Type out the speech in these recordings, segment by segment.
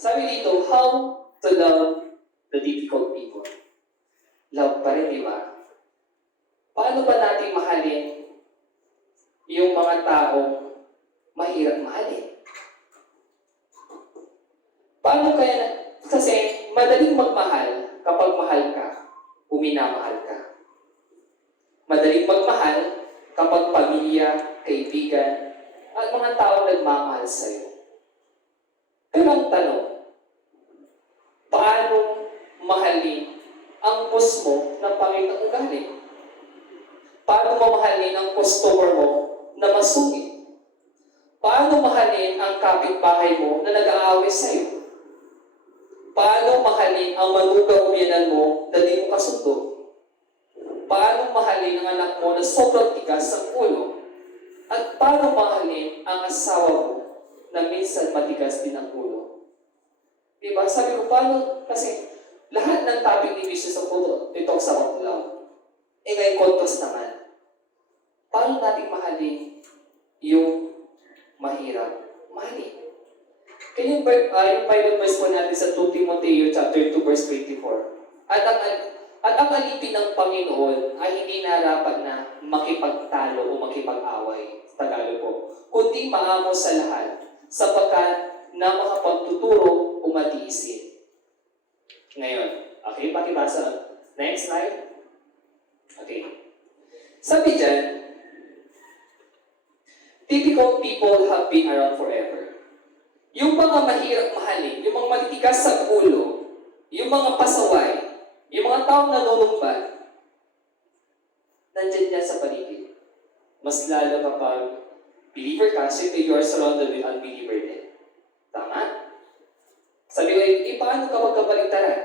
Sabi dito, how to love the difficult people. Love pa rin, di ba? Paano ba natin mahalin yung mga taong mahirap mahalin? Paano kaya? Kasi madaling magmahal kapag mahal ka, uminamahal ka. Madaling magmahal kapag pamilya, kaibigan, at mga taong nagmamahal sa'yo. Pero ang tanong, paano mahalin ang boss mo ng pangit ang ugali? Paano mamahalin ang customer mo na masungit? Paano mahalin ang kapitbahay mo na nag-aaway sa'yo? Paano mahalin ang manugang biyanan mo na di mo kasundo? Paano mahalin ang anak mo na sobrang tigas ang ulo? At paano mahalin ang asawa mo na minsan matigas din ang ulo? Diba? Sabi ko, paano? Kasi lahat ng topic ni Bishop sa photo, ito sa about love. Eh ngayon, contrast naman. Paano natin mahalin yung mahirap? Mahalin. Kaya yung Bible verse po natin sa 2 Timothy chapter 2 verse 24. At ang alipin ng Panginoon ay hindi narapat na makipagtalo o makipag-away. Tagalog po. Kundi maamo sa lahat, sapagkat na makapagtuturo o matiisin. Ngayon, okay, pakibasa. Next slide. Okay. Sabi dyan, difficult people have been around forever. Yung mga mahirap mahalin, yung mga matitigas sa ulo, yung mga pasaway, yung mga taong nanunumbat, nandyan yan sa paligid. Mas lalo kapag believer ka, syempre you are surrounded with unbeliever din. Tama? Sabi ko, paano kapag kabaligtaran?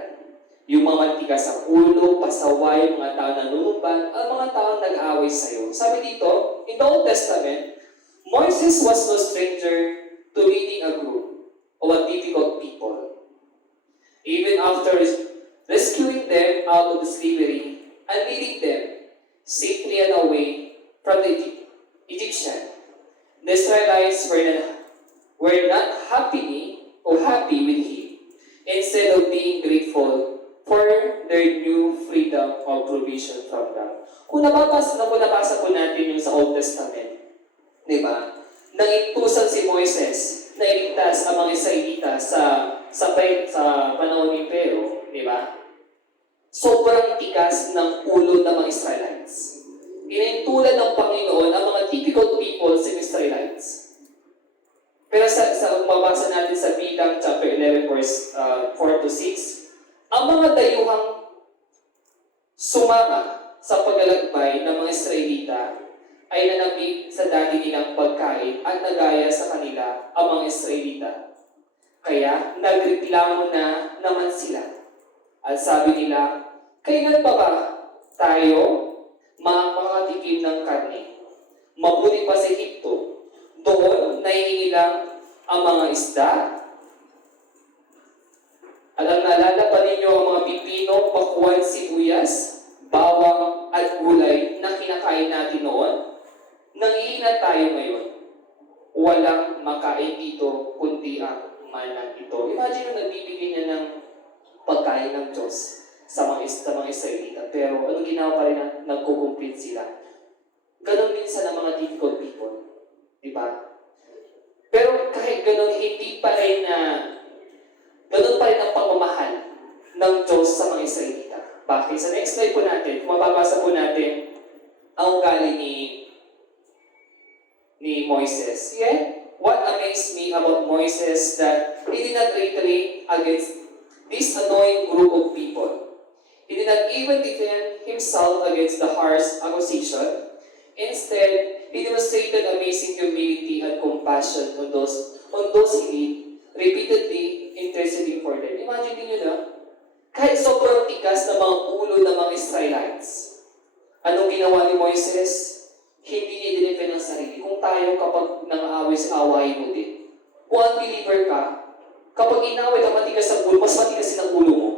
Yung mga matitigas sa ulo, pasaway, mga taong nanunumbat, ang mga taong nag-aaway sa'yo. Sabi dito, in the Old Testament, Moses was no stranger to leading a group of a difficult people. Even after rescuing them out of the slavery and leading them safely and away from the Egyptian, the Israelites were not happy with him, instead of being grateful for their new freedom of provision from God. Kung nabasa po natin yung sa Old Testament, di ba? Nangintusan si Moises na iligtas ang mga Israelita sa panahon ni Pero, di ba? Sobrang tigas ng ulo ng mga Israelites. Inintulan ng Panginoon ang mga difficult people sa Israelites. Pero sa mabasa natin sa Bilang chapter 11 verse 4 to 6, ang mga dayuhang sumama sa paglalakbay ng mga Israelita ay nanabig sa dati nilang pagkain at nagaya sa kanila ang mga Israelita. Kaya nagreklamo na naman sila. At sabi nila, kailan pa ba tayo makakatikim ng karne? Mabuti pa sa Egypto. Doon naihingi lang ang mga isda. At ang naalala pa ninyo ang mga pipino, pakuan, sibuyas, bawang at gulay na kinakain natin noon. Nangihinat tayo ngayon. Walang makain dito, kundi ang manang ito. Imagine na nagbibigay niya ng pagkain ng Diyos sa mga Israelita. Pero ano ginawa pa rin na nagkukumplit sila? Ganon minsan ang mga difficult people. Diba? Pero kahit ganon, hindi pa rin ganon pa rin ang pagmamahal ng Diyos sa mga Israelita. Bakit? Sa next slide po natin, mababasa po natin ang ugali ni Moises. Yeah? What amazed me about Moises that he did not retaliate against this annoying group of people. He did not even defend himself against the harsh accusation. Instead, he demonstrated amazing humility and compassion on those he lead, repeatedly interceding for them. Imagine niyo na, kahit sobrang tigas na mga ulo ng mga Israelites, anong ginawa ni Moises? Hindi niya dinefend ang sarili. Kung tayo kapag nang-aaway sa awayin mo din. Kung unbeliever ka, kapag inaway ka matigas ang ulo, mas matigas din ang ulo mo.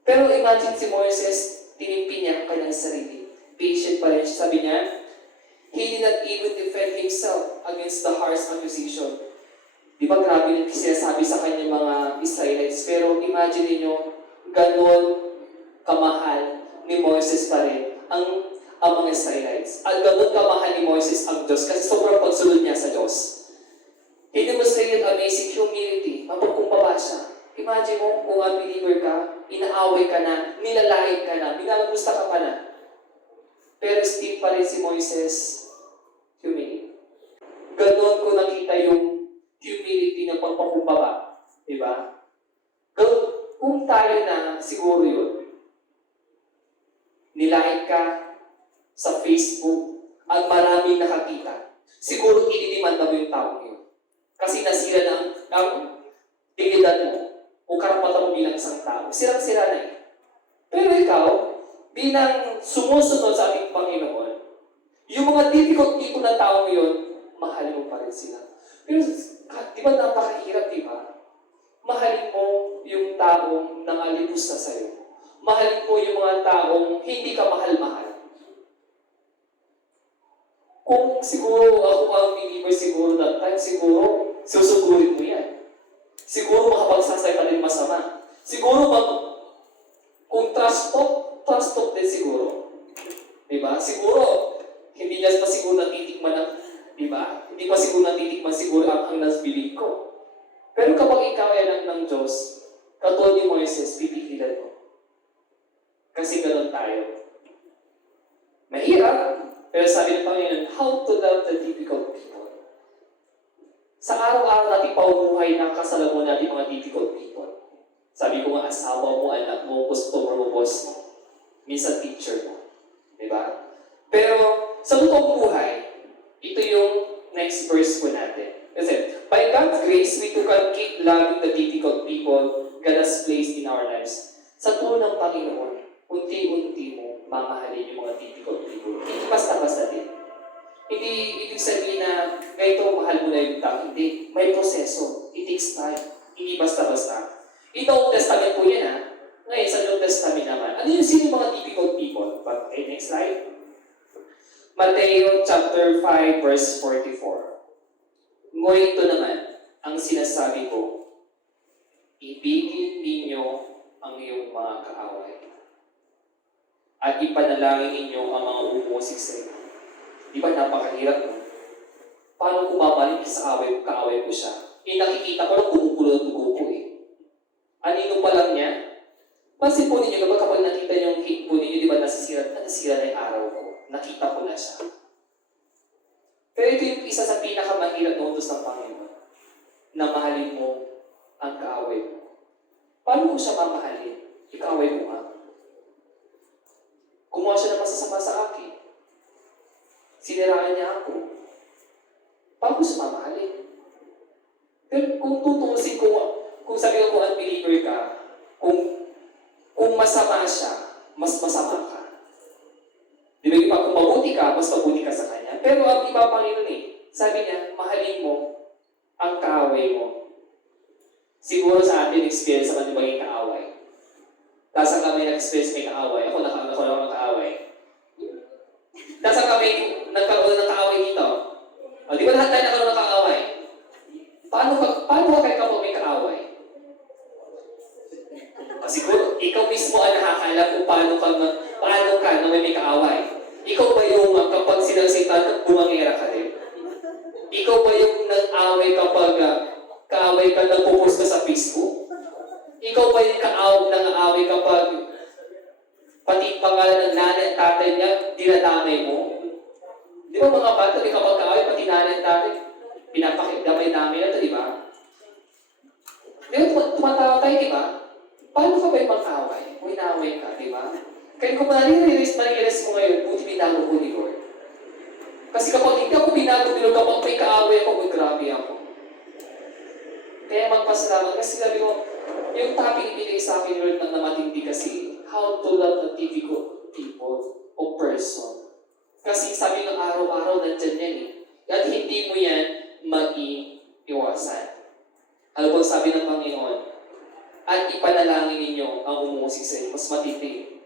Pero imagine si Moises, tinimpi niya ang kanyang sarili. Patient pa rin siya. Sabi niya, he did not even defend himself against the harsh accusation. Di ba grabe yung sinasabi sa kanya mga Israelites, pero imagine niyo ganon kamahal ni Moses pa rin ang mga Israelites. At ganon kamahal ni Moses ang Diyos kasi sobrang pagsunod niya sa Diyos. He demonstrated amazing humility. Mapagkumbaba siya. Imagine mo kung unbeliever ka, inaaway ka na, nilalait ka na, binalagusta ka pa na. Pero still pa rin si Moises, humility. Ganon ko nakita yung humility ng pagpakumbaba. Diba? Kung tayo na, siguro yun, nilait ka sa Facebook at maraming nakakita, siguro ididimanda mo yung tao yun. Kasi nasira na ang dignidad mo o karapatan mo bilang isang tao. Sirang-sira na eh. Pero ikaw, bilang sumusunod sa ating Panginoon, yung mga difficult people na tao yun, mahalin mo pa rin sila. Pero, di ba napakahirap, di ba? Mahalin mo yung taong nangalipos na sa'yo. Mahalin mo yung mga taong hindi ka mahal-mahal. Kung siguro ako ang believer, siguro that time, siguro susugurin mo yan. Siguro makapagsasalita ka din masama. Siguro kung trust talk din siguro. Diba? Siguro, hindi niya pa siguro natitikman ng, diba? Hindi pa siguro natitikman siguro ang nas-believe ko. Pero kapag ikaw ay ng Diyos, katulad ni Moises, pipigilan mo. Kasi ganun tayo. Mahirap, pero sabi ng Panginoon, how to love the difficult people. Sa araw-araw natin paumuhay na kasalamuhan natin mga difficult people. Sabi ko nga, asawa mo, anak mo, customer mo, boss mo. Minsan teacher mo. Diba? Pero sa totoong buhay, ito yung next verse ko natin. Kasi, by God's grace, we too can keep loving the difficult people God has placed in our lives. Sa tulong ng Panginoon, unti-unti mo mamahalin yung mga difficult people. Hindi basta-basta din. Hindi ibig sabihin na ganito mahal mo na yung tao. Hindi. May proseso. It takes time. Hindi basta-basta. In the Old Testament po yan ha. Ngayon sa New Testament naman. Ano yung sino yung mga difficult people? But, okay, next slide. Mateo chapter 5 verse 44. Ngunit ito naman ang sinasabi ko, ibigin ninyo ang iyong mga kaaway. At ipanalangin ninyo ang mga umusik sa inyo. Di ba napakahirap mo? Paano kumabalik sa kaaway ko siya? Nakikita ko lang kumukulo ng dugo ko eh. Anino pa lang niya? Pansin po ninyo, kapag nakita niyo yung hate po ninyo, di ba nasisira na yung araw ko? Nakita ko na siya. Pero ito yung isa sa pinakamahirap na utos ng Panginoon. Na mahalin mo ang kaaway mo. Paano ko siya mamahalin? Ikaaway mo nga. Kumuha siya ng masasama sa akin. Siniraan niya ako. Paano ko siya mamahalin? Pero kung tutusin ko, kung sabi ko kung unbeliever ka, kung masama siya, mas masama ka. Di ba iba, kung mabuti ka, mas mabuti ka sa kanya. Pero ang iba Panginoon eh, sabi niya, mahalin mo ang kaaway mo. Siguro sa atin experience naman yung maging kaaway. Tapos ang kami nag-experience may kaaway. Ako lang kaaway. Tapos ang kami nagkaroon ng kaaway dito. O, di ba lahat tayo nagkaroon ng kaaway? Paano ka kayo kapag may kaaway? O, siguro, ikaw mismo ang nakakala kung paano ka na may kaaway. Ikaw ba yung kapag sinagsitan, bumangera ka din? Ikaw ba yung nag-away kapag kaaway ka nagpo-post ka sa Facebook? Ikaw ba yung nang-aaway kapag pati pangalan ng nanay at tatay niya, dinadamay mo? Di ba mga bata, di kapag kaaway, pati nanay at tatay, pinapakidamay-damay na ito, di ba? Di ba, tumatawa tayo, di ba? Paano ka ba yung mag-aaway? O inaaway ka, di ba? Kaya kung marirealize mo ngayon, buti binago ko ni Lord. Kasi kapag hindi ako binago ni Lord, kapag may kaaway ako, grabe ako. Kaya magpasalamat. Kasi sabi ko, yung topic ibigay sa akin, Lord, na matindi kasi, how to love the difficult people o person. Kasi sabi ng araw-araw, nandyan yan eh. At hindi mo yan mag-iwasan. Ano po sabi ng Panginoon? At ipanalangin ninyo ang umusik sa inyo. Mas matindi.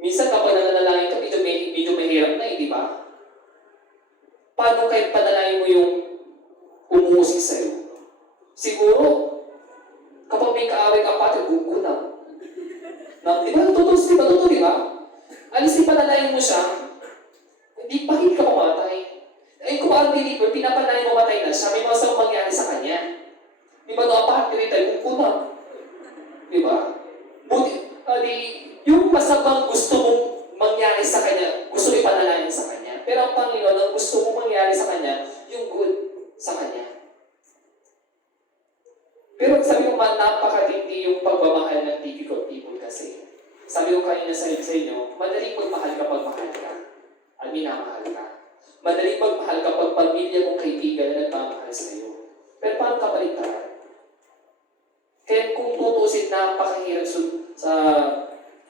Minsan kapag nanalangin ka, medyo mahirap na eh, di ba? Paano kayo panalangin mo yung umuusik Di ba? Totoo, di ba? Alisin panalain mo siya, hindi pa ka mamatay. Eh kung ang believer, pinapanayin mo matay na siya, may mga samang mangyari sa kanya. Di ba? Napakakiri tayo kung kuna. Di ba? Buti, yung masamang gusto mong mangyari sa kanya, gusto ipanalain sa kanya. Pero ang Panginoon, ang gusto mong mangyari sa kanya, yung good sa kanya. Pero sabi ko man, napakatindi yung pagmamahal ng difficult people kasi. Sabi ko kanina sa inyo, madaling magmahal kapag mahal ka. At minamahal ka. Madaling magmahal kapag pamilya mong kaibigan na nagmamahal sa iyo. Pero paano ka baligtaran? Kaya kung tutusin, napakahirap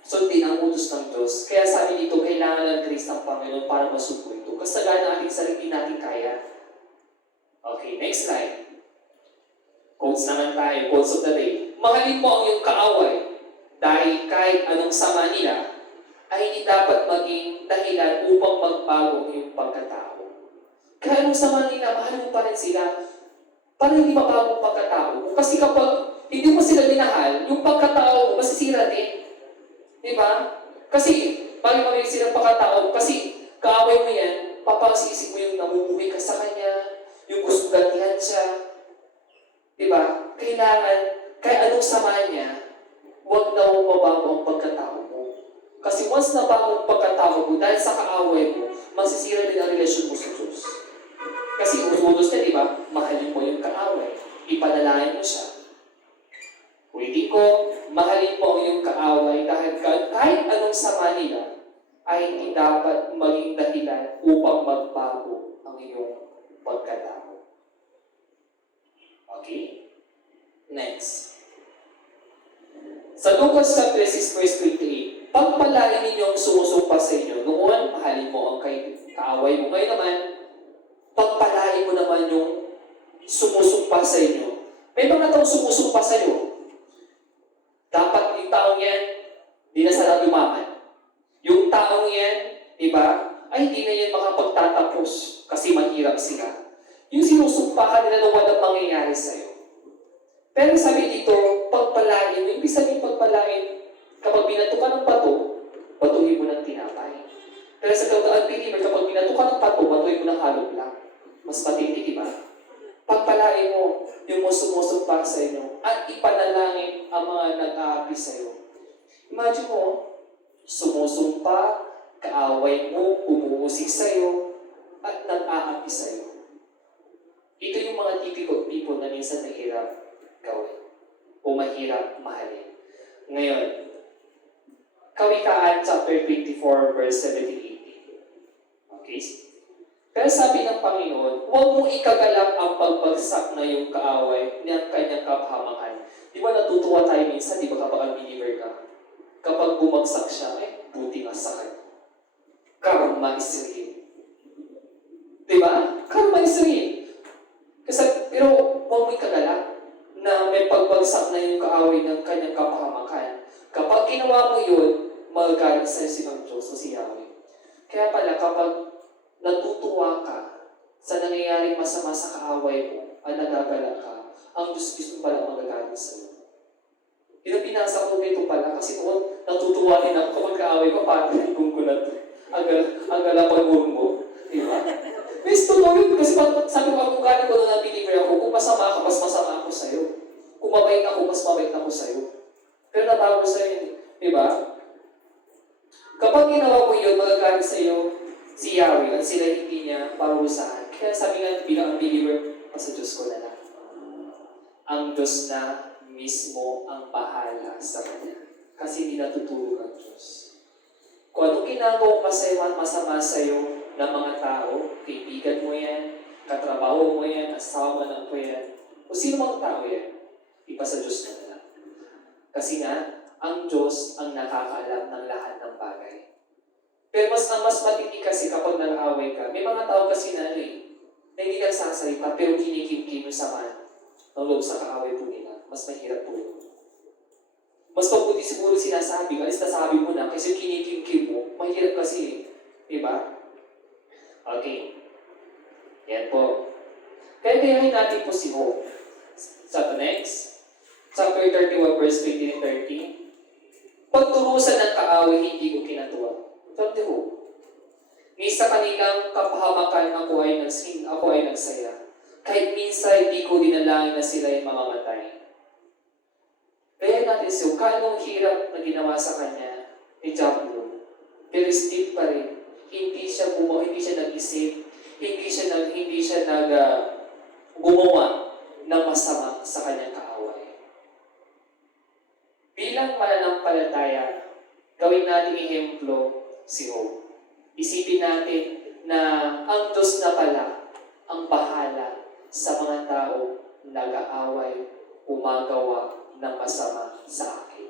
sundin ang utos ng Diyos. Kaya sabi dito, kailangan ng grace ng Panginoon para masuko ito. Kasalanan ating sarili natin kaya. Okay, next slide. Quotes naman tayo, quotes of the day. Mahalin mo ang iyong kaaway dahil kahit anong sama nila ay hindi dapat maging dahilan upang magbago ang iyong pagkatao. Kaya anong sama nila, mahalin mo pa rin sila para hindi mabago ang pagkatao mo. Kasi kapag hindi mo sila minahal, yung pagkatao mo masisira din. Di ba? Kasi, bakit mo silang pagkatao? Kasi kaaway mo yan, papagsisig mo yung namumuhi ka sa kanya, yung gusto gantihan siya. Diba? Kailangan, kaya anong sama niya, huwag na mabago ang pagkatao mo. Kasi once nabago ang pagkatao mo, dahil sa kaaway mo, masisira din ang relasyon mo sa Diyos. Kasi utos ka, diba? Mahalin mo yung kaaway. Ipanalangin mo siya. Ulitin ko, mahalin mo yung kaaway dahil kahit anong sama nila, ay hindi dapat maging dahilan upang magbago ang iyong pagkatao. Okay? Next. Sa Lucas chapter 6 verse 28, pagpalain ninyo ang sumusumpa sa inyo. Noon, mahalin mo ang kaaway mo. Ngayon naman, pagpalain mo naman yung sumusumpa sa inyo. May mga taong sumusumpa sa iyo. Dapat yung taong yan, di na sila dumaman. Yung taong yan, diba, ay hindi na yan makapagtatapos kasi mahirap sila. Yung sinusumpahan nila na walang mangyayari sa'yo. Pero sabi dito, pagpalain mo, ibig sabihin pagpalain, kapag binato ka ng bato, batuhin mo ng tinapay. Pero sa tawag believer, kapag binato ka ng bato, batuhin mo ng halog lang. Mas matindi, diba? Pagpalain mo yung sumusumpa sa inyo at ipanalangin ang mga nag-aapi sa iyo. Imagine mo, sumusumpa, kaaway mo, umuusik sa iyo, at nag-aapi sa iyo. Ito yung mga difficult people na minsan nahirap gawin o mahirap mahalin. Ngayon, Kawikaan chapter 24 verse 17-18. Okay? Pero sabi ng Panginoon, huwag mo ikagalak ang pagbagsak na yung kaaway ng kanyang kapahamakan. Di ba natutuwa tayo minsan, di ba kapag ang believer ka? Kapag bumagsak siya, buti nga sa kanya. Karma is real. Di ba? Karma is real. Pero huwag mo ikagalak na may pagbagsak na yung kaaway ng kanyang kapahamakan. Kapag ginawa mo yun, magagalit sa'yo si Mang Diyos o si Yahweh. Kaya pala, kapag natutuwa ka sa nangyayaring masama sa kaaway mo at nagagala ka, ang Diyos gusto pala magagalit sa'yo. Yun ang pinasa ko nito pala kasi noon natutuwa din ako kapag kaaway ko, pagkaligong ko na ito. Ang galapagong mo. Diba? Mas totoo yun kasi sabi ko, kung galing ko na believer ako, kung masama ka, mas masama ako sa'yo. Kung mabait ako, mas mabait ako sa'yo. Pero nabago sa'yo, diba? Kapag ginawa mo yun, magagalit sa'yo si Yahweh at sila hindi niya parusahan. Kaya sabi nga bilang believer, sa Diyos ko na lang. Ang Diyos na mismo ang bahala sa kanya. Kasi hindi natutulog ang Diyos. Kung anong ginagawa masama sa'yo ng mga tao, kaibigan mo yan, katrabaho mo yan, asawa ng po yan, o sino mga tao yan, ipasa Diyos ka na lang. Kasi nga, ang Diyos ang nakakaalam ng lahat ng bagay. Pero mas matindi kasi kapag nag-away ka, may mga tao kasi na na hindi ka sasalita, pero kinikimkim yung sama ng loob sa kaaway po nila. Mas mahirap po yun. Mas mabuti siguro sinasabi, alis nasabi mo na, kasi kinikimkim mo, mahirap kasi, diba? Okay. Yan po. Kaya gayahin natin po si Hope. Sa next, chapter 31, verse 20 and 30. Pagturusan ng kaaway, hindi ko kinatuwa. From the who? Ni sa kanilang kapahamakan ako ay nagsaya. Kahit minsan hindi ko dinalangin na sila ay mamamatay. Kaya natin siya, kanong hirap na ginawa sa kanya ni Diablo. Pero still pa rin, hindi siya nag-isip, hindi siya gumawa ng masama sa kanyang kaaway. Bilang mananampalataya, gawin natin ehemplo si Job. Isipin natin na ang Diyos na pala ang bahala sa mga tao nag-aaway, gumagawa ng masama sa akin.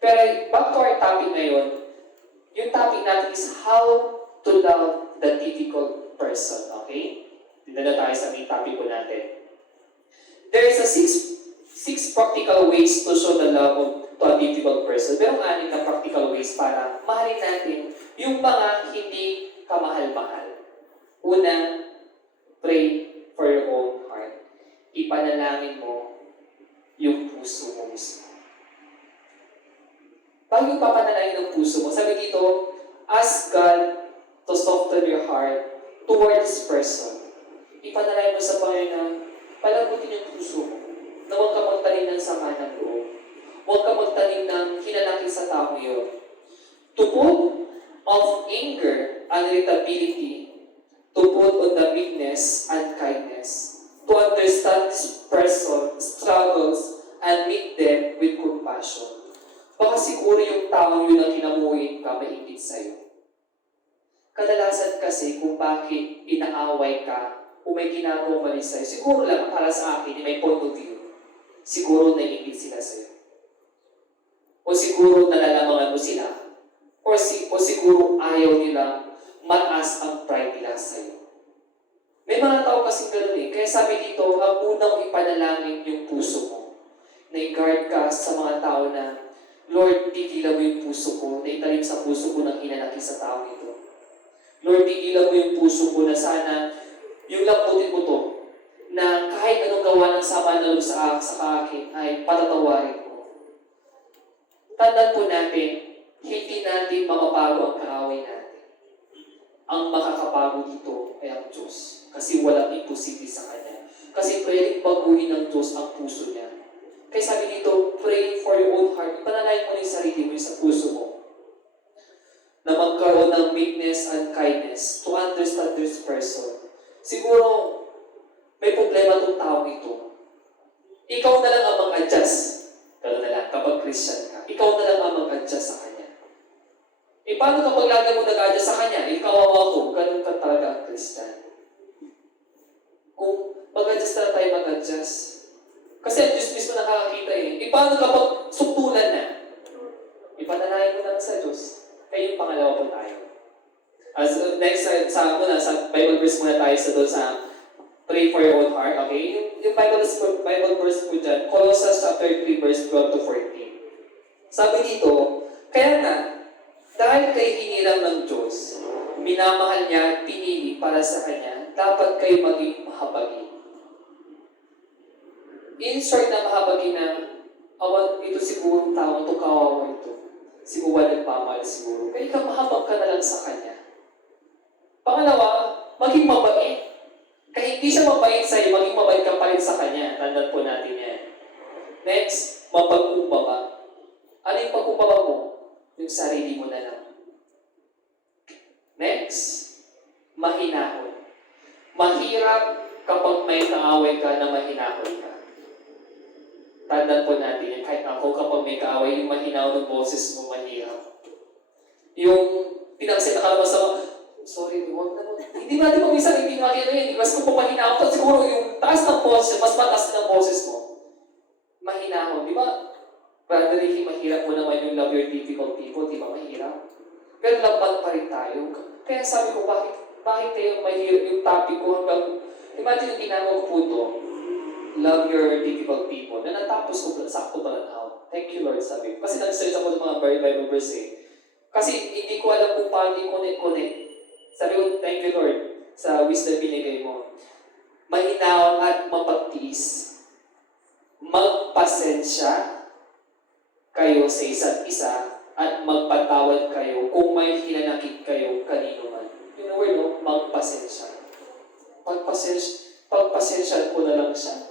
Pero back to our topic ngayon, yung topic natin is how to love the difficult person. Okay? Dito na tayo sa main topic po natin. There is a six practical ways to show the love to a difficult person. Merong 6 na practical ways para mahalin natin yung mga hindi kamahal-mahal. Una, pray for your own heart. Ipanalangin mo yung puso mo mismo. Bago ipapanalangin ng puso mo, sabi dito, ask God to soften your heart towards this person. Ipanalangin mo sa Panginoon na palagutin yung puso mo. Na huwag ka magtanim ng sama ng loob. Huwag ka magtanim ng hinanakit sa tao yun. To put of anger and irritability, to put on the meekness and kindness, to understand this person struggles and meet them with compassion. Baka siguro yung tao yun ang kinamuhin ka, maingit sa'yo. Kadalasan kasi kung bakit inaaway ka o may ginagawa mali sa'yo, siguro lang para sa akin, may point of view, siguro naiingit sila sa'yo. O siguro nalalamangan mo sila. O siguro ayaw nilang mataas ang pride nila sa'yo. May mga tao kasing gano'n eh. Kaya sabi dito, ang unang ipanalangin yung puso mo. Na i-guard ka sa mga tao na, Lord, tigilan mo yung puso ko, na italim sa puso ko ng hinanakit sa tao ito. Lord, tigilan mo yung puso ko na sana, yung lambutin mo to, na kahit anong gawa ng sama na loob sa akin, ay patatawarin ko. Tandaan po natin, hindi natin mapapago ang kaaway natin. Ang makakapago dito ay ang Diyos. Kasi walang imposible sa Kanya. Kasi pwedeng baguhin ng Diyos ang puso niya. Kaya sabi dito, pray for your own heart. Ipanalangin mo na yung sarili mo, yung sa puso mo. Na magkaroon ng meekness and kindness to understand this person. Siguro, may problema itong tao ito. Ikaw na lang ang mag-adjust. Gano'n na lang, kapag Christian ka. Ikaw na lang ang mag-adjust sa Kanya. Paano kapag lagi mo nag-adjust sa Kanya? Ikaw ako, gano'n ka talaga ang Christian. Kung mag-adjust na tayo, mag-adjust. Kasi ang Diyos mismo nakakakita eh. Paano kapag suktulan na? Ipanalangin mo na lang sa Diyos. Kaya yung pangalawa po tayo. As next, sa Bible verse muna tayo sa pray for your own heart, okay? Yung Bible verse po dyan, Colossians chapter 3, verse 12 to 14. Sabi dito, kaya nga, dahil kayo hiniram ng Diyos, minamahal niya at pinili para sa Kanya, dapat kayo maging mahabagin. In short na mahabagin na, ito siguro tao, ito kawawa ito. Siguro nagpamahal siguro. Kaya ikaw mahabag ka na lang sa Kanya. Pangalawa, maging mabait. Kahit hindi siya mabait sa'yo, maging mabait ka pa rin sa Kanya. Tandaan po natin yan. Next, mapag-kumbaba. Ano yung pag-kumbaba mo? Yung sarili mo na lang. Next, mahinahon. Mahirap kapag may kaaway ka na mahinahon ka. Tandaan po natin yan. Kahit ako, kapag may kaaway, yung mahinahon ng boses mo, mahirap. Yung pinagsalita ka naman sa sorry, huwag na mo. Hindi natin mag-isa, hindi makita yun. Mas kung mahinahon ka, siguro yung taas ng boses, mas mataas ng boses mo. Mahinahon, di ba? Brother Ricky, mahirap mo naman yung love your difficult people, di ba? Mahirap. Pero laban pa rin tayo. Kaya sabi ko, bakit kayo mahirap yung topic ko hanggang, imagine yung ginagawa ko po ito, love your difficult people, na natapos ko, sakto pa lang ako. Thank you, Lord, sabi ko. Kasi nag-search ako ng mga Bible verse eh. Kasi hindi ko alam kung paano i-connect. Sabi ko, thank you, Lord, sa wisdom binigay mo. Mahinaon at mapagtiis. Magpasensya kayo sa isa't isa at magpatawad kayo kung may hinanakit kayo kanino man. You know, no? Magpasensya. Pagpasensya ko na lang siya.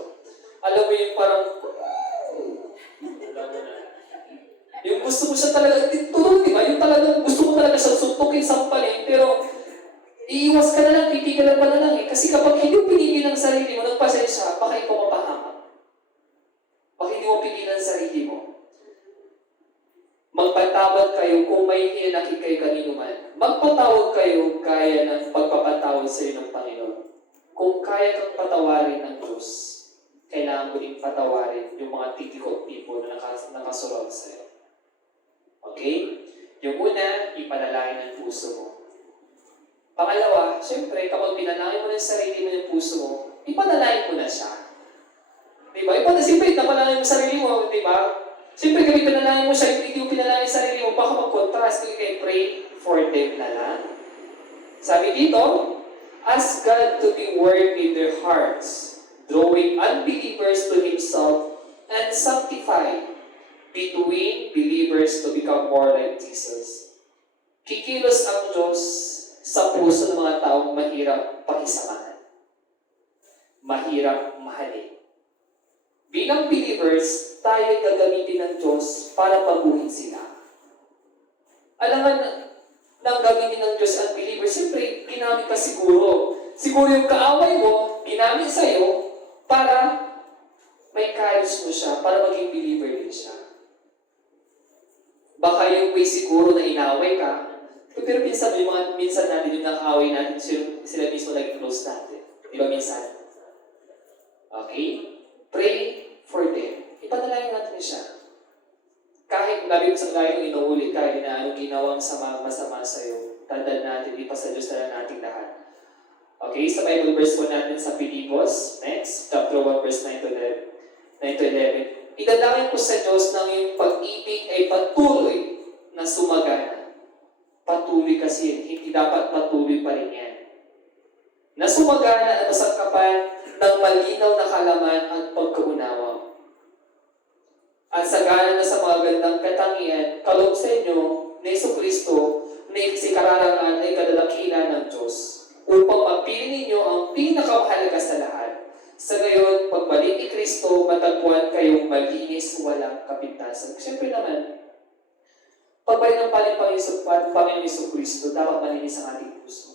Alam mo yung parang, yung gusto mo siya talaga, tulong, di ba? Yung talagang gusto mo talaga siya suntukin, sampalin, pero iiwas ka na lang, pipigilan pa na lang eh. Kasi kapag hindi mo pinigil ang sarili mo, nagpasensya, baka ikaw mapahamak. Baka hindi mo pigilan ang sarili mo. Magpatawad kayo kung may hinanakit kayo kanino man. Magpatawad kayo gaya ng pagpapatawad sa iyo ng Panginoon. Kung kaya kang patawarin ng Diyos, kailangan mo rin patawarin yung mga titikot tipo na nakasurround sa iyo. Okay? Yung una, ipanalangin ang puso mo. Pangalawa, siyempre, kapag pinalangin mo ng sarili mo yung puso mo, ipanalangin mo na siya. Diba? Siyempre, napalangin mo sarili mo, diba? Siyempre, kapag pinalangin mo siya, hindi mo pinalangin yung sarili mo, baka mag-contrast, kaya pray for them na lang. Sabi dito, ask God to be work in their hearts, drawing unbelievers to Himself, and sanctify between believers to become more like Jesus. Kikilos ang Diyos sa puso ng mga taong mahirap pakisamahan. Mahirap mahalin. Bilang believers, tayo'y gagamitin ng Diyos para paguhin sila. Alam nang gamitin ng Diyos ang believers, siyempre, ginamit ka siguro. Siguro yung kaaway mo, ginamit sa'yo para may courage mo siya, para maging believer din siya. Baka yung way siguro na inaway ka, pero minsan natin yung nakaaway natin, sila mismo naging close natin. Di ba minsan? Okay? Pray for them. Ipanalangin natin siya. Kahit labi mo sa layo inuulit kahit na anong ginawang masama sa'yo, tandaan natin, ipas sa Diyos na natin lahat. Okay, sa Bible verse po natin sa Pilipos, next, chapter 1, verse 9 to 11. Idalangin ko sa Diyos ng iyong pag-ibig ay patuloy na sumagana. Patuloy kasi, hindi dapat patuloy pa rin yan. Na sumagana at masangkapan ng malinaw na kalaman at pagkaunawa. At sagana na sa mga gandang katangian, kaloob sa inyo na Jesucristo na iksikararangan ay kadalakilan ng Diyos upang mapili ninyo ang pinakamahalaga sa lahat. Sa gayon, pagbalik ni Kristo, matagpuan kayong malinis, walang kapintasan. Siyempre naman, pagbalik ng Panginoon Jesucristo, dapat malinis ang ating puso.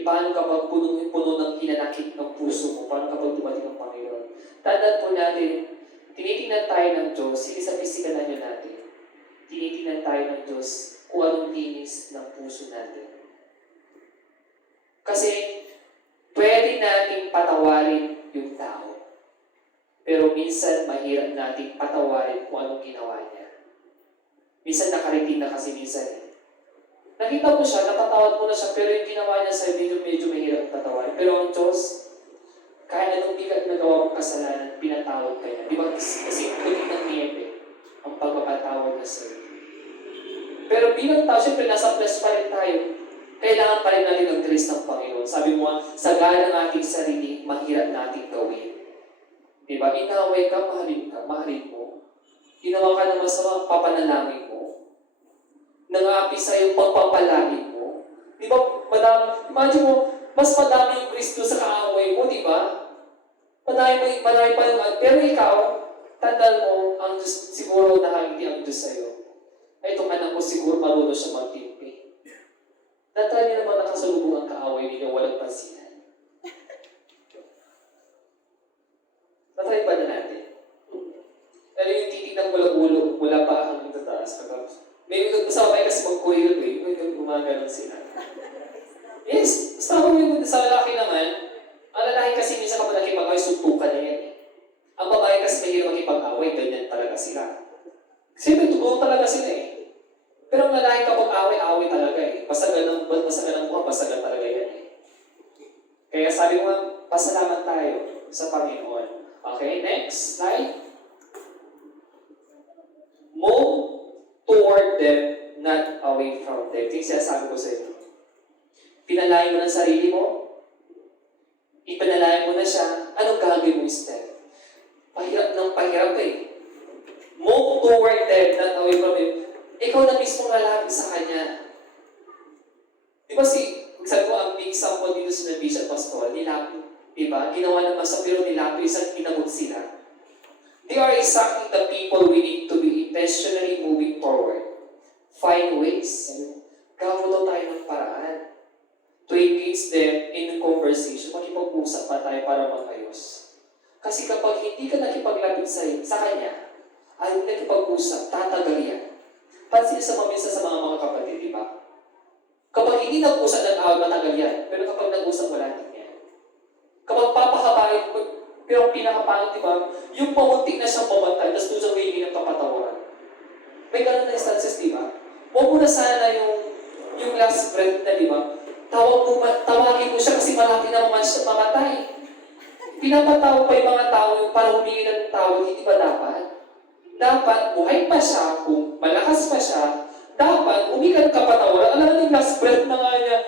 Paano kapag puno ng hinanakit ng puso mo? Paano kapag dumating ang Panginoon? Tandaan po natin, tinitingnan tayo ng Diyos, hindi sa pisikalan nyo natin. Tinitingnan tayo ng Diyos kung anong linis ng puso natin. Kasi, pwede nating patawarin yung tao. Pero minsan, mahirap nating patawarin kung anong ginawa niya. Minsan, nakariting na kasi minsan. Nakita mo siya, napatawad mo na siya, pero yung ginawa niya sa'yo, medyo mahirap patawarin. Pero ang Diyos, kahit anong bigat na gawa mong kasalanan, pinatawad ka niya. Di ba? Kasi kulit ng niyete ang pagpapatawad na sa'yo. Pero bilang tao, siyempre nasa flesh pa rin tayo. Kailangan pa rin natin ang grace ng Panginoon. Sabi mo nga, sagana ng ating sarili, mahirap natin gawin. Di ba? Inaway ka, mahalin mo. Ginawa ka ng masama, papanalangin mo. Nang-aapi sa'yo, pagpapalangin mo. Di ba? Imagine mo, mas madami yung grace doon sa kaaway mo, di ba? Madami pa yung pero ikaw, tandaan mo, ang Diyos, siguro nakangiti ang Diyos sa'yo. Ay, itong anak ko siguro marunong siya magtimpi. Natry niyo naman nakasalubong ang kaaway ninyo, walang pansinan. Natry ba na natin? Pero yung titignan mula pa hanggang tataas. May kasabay kasi mag-coil eh, may gumaganon sila. Yes, basta kung sa lalaki naman, ang lalaki kasi minsan kapag nakipag-away, suntukan na yan. Ang babae kasi mahirap makipag-away, ganyan talaga sila. Siyempre, tugon talaga sila eh. Pero ang lalaki kapag away talaga eh. Basagan ng buha, basagan talaga yan eh. Kaya sabi mo nga, pasalamat tayo sa Panginoon. Okay, next slide. Move toward them, not away from them. Ito yung sinasabi ko sa inyo. Pinalayan mo ng sarili mo, ipinalayan mo na siya, anong gagawin mo instead? Pahirap ng pahirap eh. Move toward them, not away from them. ikaw na mismo lalapit sa Kanya. Di ba sabi ko, ang big example dito sa Bishop Pastor, nilapit, di ba? Ginawa naman sa pero nilapit, isang kinamot sila. They are exactly the people we need to be intentionally moving forward. Find ways. Gawa daw tayo ng paraan to engage them in conversation. Makipag-usap pa tayo para magayos. Kasi kapag hindi ka nakipaglapit sa Kanya, ay nakipag-usap, tatagal yan. Pansin sa mamisa sa mga kapatid, di ba? Kapag hindi nag-usap ng awal, matagal yan. Pero kapag nag-usap, wala din yan. Kapag papahabain, pero ang pinakapangit, di ba? Yung pamuntik na siyang pamatay, tapos doon siyang hihingi ng kapatawaran. May ganun na instances, di ba? Huwag mo na sana yung last breath na, di ba? Tawagin mo siya kasi malaki na naman siya pamatay. Pinapatawag pa yung mga tao yung para humingi ng tawag, hindi ba dapat? Dapat, buhay pa siya, kung malakas pa siya, dapat, humingi ka ng kapatawaran. Alam mo yung last breath na nga niya,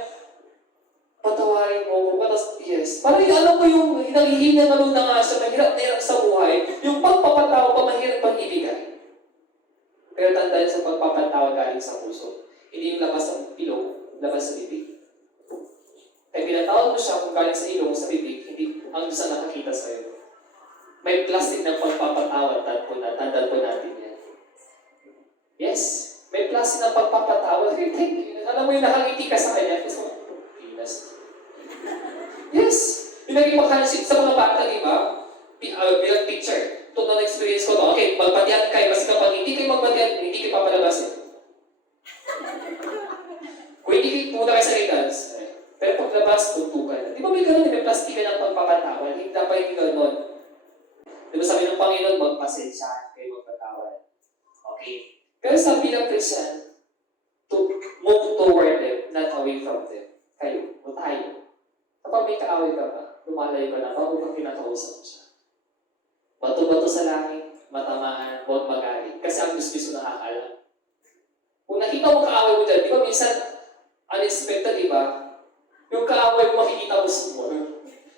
patawarin mo ko, yes. Parang alam ko yung hinahihina na na nga siya, mahirap na hirap sa buhay, yung pagpapatawa pa mahirap pang ibigay. Pero tandaan sa pagpapatawa galing sa puso. Hindi yung labas sa ilong, labas sa bibig. Kaya pinatawag mo siya kung galing sa ilong, sa bibig, hindi ang Diyos ang nakakita sa'yo. May plastic ng pagpapatawa, tandaan po natin yan. Yes, may plastic ng pagpapatawa. Thank you. Alam mo yung nakangiti ka sa kanya. Yes! Yung naging makahanship sa mga bata, di ba? Bilang teacher. Total experience ko to. Okay, magbatihan kayo. Kasi kapag hindi kayo magbatihan, hindi kayo papalabasin. Kung hindi kayo pumunta kayo sa regards, pero paglabas, tuntukan. Di ba may ganun? May plastika ng pagpapatawan. Hindi dapat hindi ganun. Di ba sabi ng Panginoon, magpasensya kayo magpatawan. Okay. Pero sabi ng Christian, to move toward them, not away from them. Kayo, o tayo. Kapag may kaaway ka ba, lumalayo ka na, bago ka kinakausap mo siya. Bato-bato sa langit, matamaan, huwag magalit. Kasi ang Diyos nakakalam. Kung nakita mo kaaway mo dyan, di ba minsan, unexpected, di ba? Yung kaaway mo makikita mo small.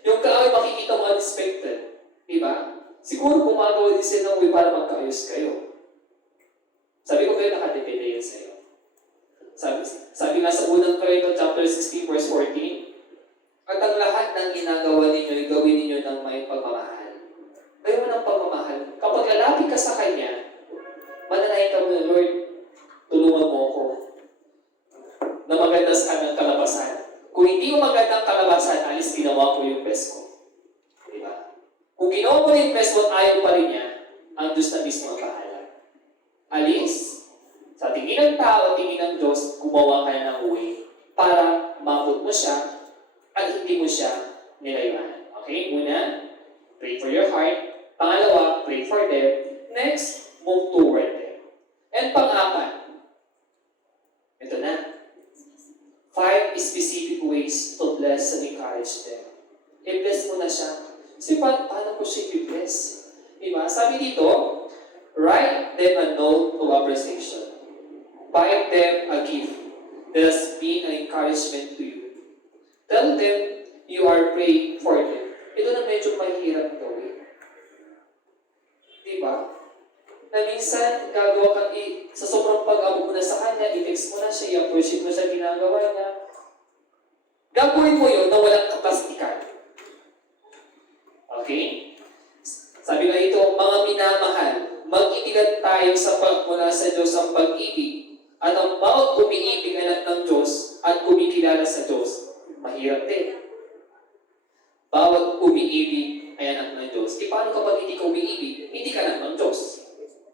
Yung kaaway makikita mo unexpected. Di ba? Siguro gumagawa din sila ng way para magkaayos kayo. Sabi ko kayo, nakadepende yan sa'yo. Sabi nga sa unang Korinto, chapter 16, verse 14, at ang lahat ng ginagawa ninyo, gawin ninyo ng may pagmamahal. Gawin mo ng pagmamahal. Kapag lalapit ka sa Kanya, mananayin ka mo na, Lord, tulungan mo ako na maganda sa kanyang kalabasan. Kung hindi mo magandang kalabasan, alis ginawa ko yung best ko. Diba? Kung ginawa mo yung best mo at ayaw pa rin niya, ang Diyos na mismo ang bahala. Alis, sa tingin ng tao, tingin ng Diyos, gumawa ka na ng way para mabot mo siya at hindi mo siya nilayuan. Okay? Una, pray for your heart. Pangalawa, pray for them. Next, move toward them. And pang-apat, ito na. 5 specific ways to bless and encourage them. I-bless mo na siya. Kasi paano ko siya i-bless? Diba? Sabi dito, write them a note of appreciation. Buy them a gift that has been an encouragement to you. Tell them you are praying for them. Ito na medyo mahirap gawin. Diba? Na minsan, gagawa ka, sa sobrang pag-abot mo na sa kanya, i-text mo na siya, i-appreciate mo sa ginagawa niya. Gagawin mo yun na walang kaplastikan. Okay? Sabi nga ito, mga minamahal, mag-ibigan tayo sa pagmula sa Diyos ang pag-ibig, at ang bawat umiibig anak ng Diyos at kumikilala sa Diyos. Mahirap din. Bawat umiibig ay anak ng Diyos. Paano kapag hindi ka umiibig? Hindi ka anak ng Diyos.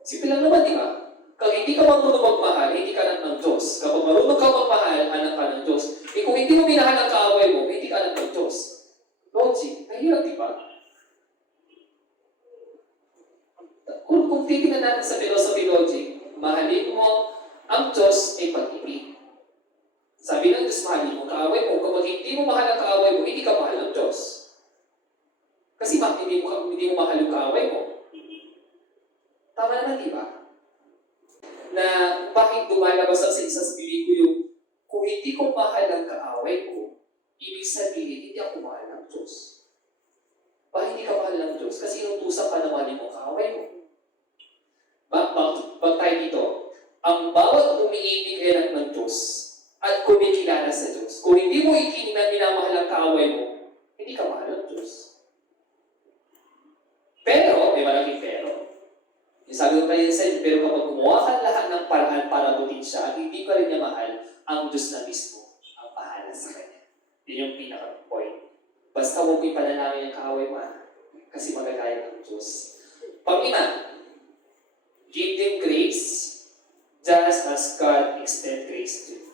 Simple lang naman, di ba? Kung hindi ka marunong magmahal, hindi ka anak ng Diyos. Kapag marunong ka magmahal, anak ka ng Diyos. Kung hindi mo minahal ang kaaway mo, hindi ka anak ng Diyos. Logic. Mahirap, di ba? Kung titignan natin sa philosophy logic, mahalin mo ang Diyos ay pag-ibig. Sabi ng Diyos, mahalin mo kaaway mo. Kapag hindi mo mahal ang kaaway mo, hindi ka mahal ng Diyos. Kasi hindi mo mahal yung kaaway mo. Tama naman, di ba? Na bakit lumalabas sa isa sa bibig ko yung kung hindi ko mahal ang kaaway ko, ibig sabihin, hindi ako mahal ng Diyos. Bakit hindi ka mahal ng Diyos? Kasi inutusan ka na mahalin mo kaaway mo. Back tayo dito. Ang bawat umiibig ay anak ng Diyos at kumikilala sa Diyos. Kung hindi mo minamahal ang kaaway mo, hindi ka mahal ng Diyos. Pero, may malaking pero. Yung sabi ko kayo sa inyo, pero kapag gumawa ka lahat ng paraan para abutin siya at hindi ka rin niya mahal, ang Diyos na mismo ang bahala sa kanya. Yun yung pinaka-point. Basta huwag mo ipanalangin ang kaaway mo, kasi magagaya ng Diyos. Pang-ina, give them grace just as God extend grace to you.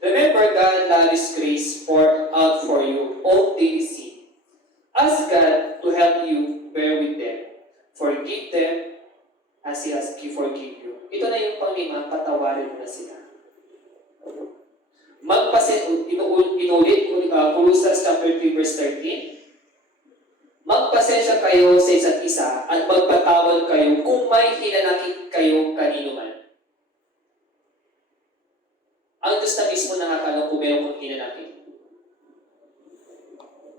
Remember, God lavish grace poured out for you all daily sin. Ask God to help you bear with them. Forgive them as He has forgive you. Ito na yung pang-lima, patawarin mo na sila. Inulit, Colossians chapter 3 verse 13. Magpasensya kayo sa isa't isa at magpatawad kayo kung may hinanakit kayo kanino man. Ang Diyos na mismo nakakaalam kung meron kong hinanakit.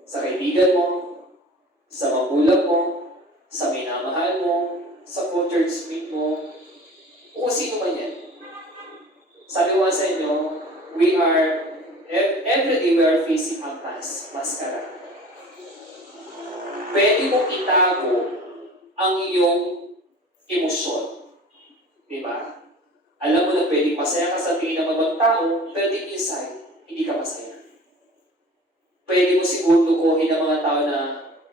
Sa kaibigan mo, sa magulang mo, sa minamahal mo, sa co-church mate mo, o sino man yan. Sabi ko sa inyo, every day we are facing a maskara. Pwede mong itago ang iyong emosyon. Diba? Alam mo na pwedeng masaya ka sa tingin ng ibang tao, pero deep inside, hindi ka masaya. Pwede mo siguro lukuhin ang mga tao na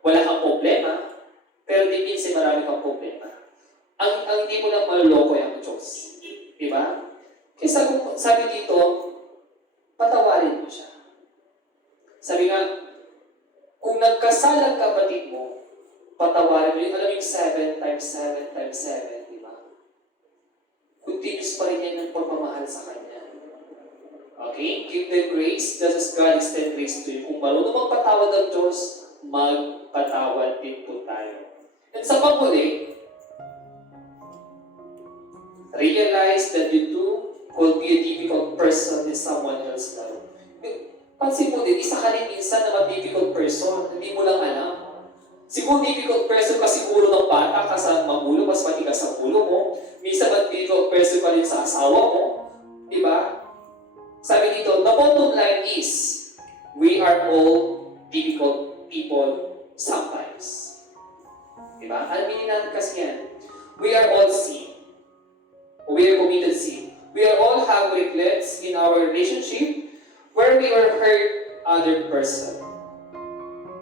wala kang problema, pero deep inside marami kang problema. Ang hindi mo lang maluloko ay ang Diyos. Diba? Kaya sabi dito, patawarin mo siya. Sabi nga, kung nagkasala ang kapatid mo, patawarin mo. Alam yung 7 times 7 times 7, di ba? Continuous pa rin yan ng pagmamahal sa Kanya. Okay? Give them grace, just as God extend grace to you. Kung marunong magpatawad ang Diyos, magpatawad din po tayo. And sa panghuli, realize that you too could be a difficult person in someone else's life. Pansin mo din, isa ka rin minsan na difficult person, hindi mo lang alam. Siguro difficult person ka siguro ng bata ka sa magulo, mas matigas sa ulo mo. Minsan difficult person ka rin sa asawa mo. Di ba? Sabi dito, the bottom line is, we are all difficult people sometimes. Di ba? Alminin natin kasi yan. We are all sin. We are committed sin. We are all have regrets in our relationship where we are hurt other person.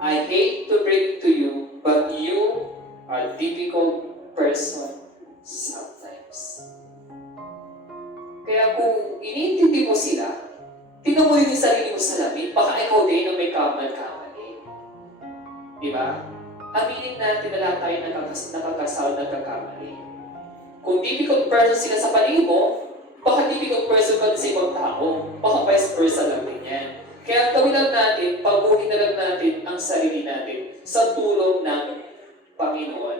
I hate to break to you, but you are a difficult person sometimes. Kaya kung iniintindi mo sila, tingnan mo yung sarili mo sa lamin, baka ikaw din na may kamal-kamali. Di ba? Aminin natin na lahat tayo nakakasal nagkakamali. Kung difficult person sila sa paligid mo, baka difficult person ka sa ibang tao. Baka vice versa lang din yan. Kaya gawin lang natin, paguhin na lang natin ang sarili natin sa tulong ng Panginoon.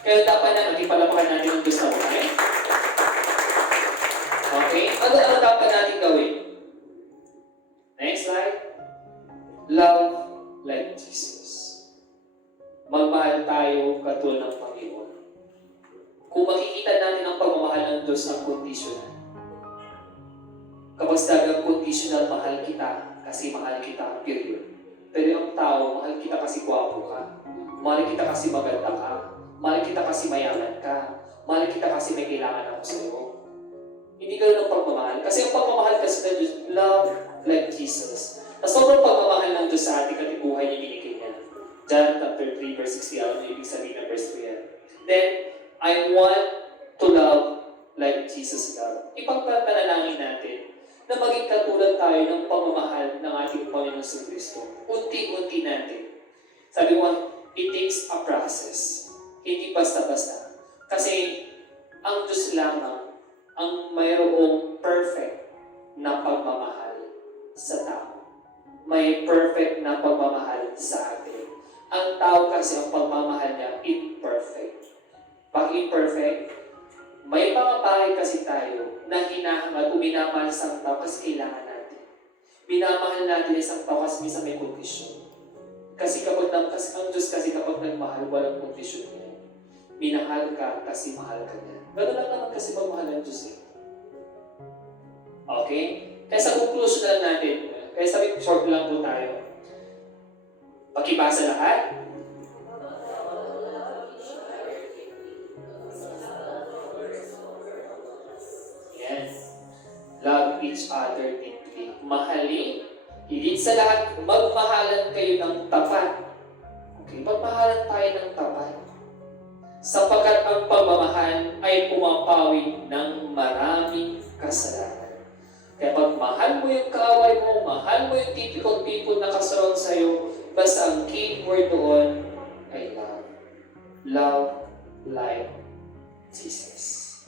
Kaya dapat na natin palapakan natin ang Diyos na buhay. Okay? Ano dapat natin gawin? Next slide. Love like Jesus. Magmahal tayo katulad ng Panginoon. Kung makikita natin ang pagmamahal ng Diyos ang conditional. Kapag sabi conditional, mahal kita kasi mahal kita, period. Pero yung tao, mahal kita kasi gwapo ka. Mahal kita kasi maganda ka. Mahal kita kasi mayaman ka. Mahal kita kasi may kailangan ako sa iyo. Hindi ganun ang pagmamahal. Kasi ang pagmamahal kasi ng Diyos, love like Jesus. Na sobrang pagmamahal ng Diyos sa ating at buhay niya binigay niya. John chapter 3 verse 60, ano ibig sabihin ng verse 3 yan? Then, I want to love like Jesus loved. Ipagpapanalangin natin na maging katulad tayo ng pamamahal ng ating Panginoon sa Kristo. Unti-unti natin. Sabi mo, it takes a process. Hindi basta-basta. Kasi ang Diyos lamang ang mayroong perfect na pagmamahal sa tao. May perfect na pagmamahal sa atin. Ang tao kasi ang pagmamahal niya imperfect. Pag imperfect, may mga bagay kasi tayo na hinahangad o minamahal sa tao kasi kailangan natin. Minamahal natin isang tao kasi minsan may kondisyon. Kasi ang Diyos kasi kapag nagmahal, walang kondisyon niya. Minahal ka kasi mahal ka niya. Ganun lang naman kasi magmahal ng Diyos eh. Okay? Kaya sa conclusion na lang natin, kaya sabi short lang po tayo. Pakibasa lahat. Yes. Love each other deeply. Mahalin. Higit sa lahat, magmahalan kayo ng tapat. Okay? Magmahalan tayo ng tapat. Sapagkat ang pagmamahal ay pumapawi ng maraming kasalanan. Kaya pag mahal mo yung kaaway mo, mahal mo yung typical people na kasurround sa'yo, basta ang key word doon ay love. Love like Jesus.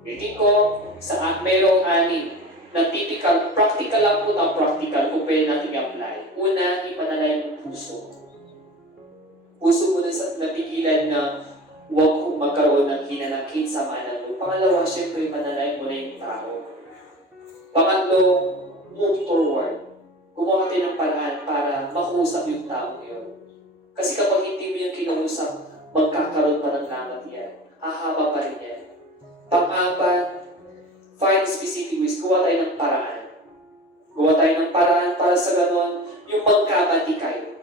Waiting ko sa mayroong anim na typical, practical lang po na practical kung pwede natin i-apply. Una, ipanalay yung puso. Puso mo na sa napigilan na huwag kong magkaroon ng hinanakit sa mana mo. Pangalawa, syempre, manalay mo na yung tao. Pangatlo, move forward. Gumawa kayo ng paraan para makausap yung tao yun. Kasi kapag hindi mo yung kinausap, magkakaroon pa ng lamat yan. Hahaba pa rin yan. Pang-apat, find specific ways. Gawa tayo ng paraan. Gawa tayo ng paraan para sa ganon, yung magkabati kayo.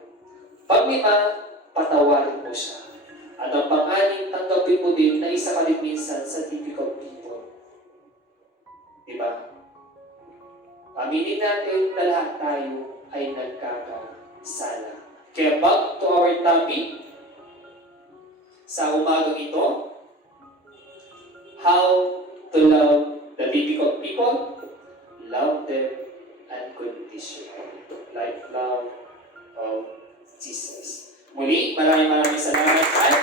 Pang-lima, patawarin mo siya. At ang pang-anim, tanggapin mo din na isa ka rin minsan sa typical people. Diba? Aminin natin na lahat tayo ay nagkakasala. Kaya back to our topic, sa umagang ito, how to love the difficult people, love them unconditionally. Like love of Jesus. Muli, maraming salamat at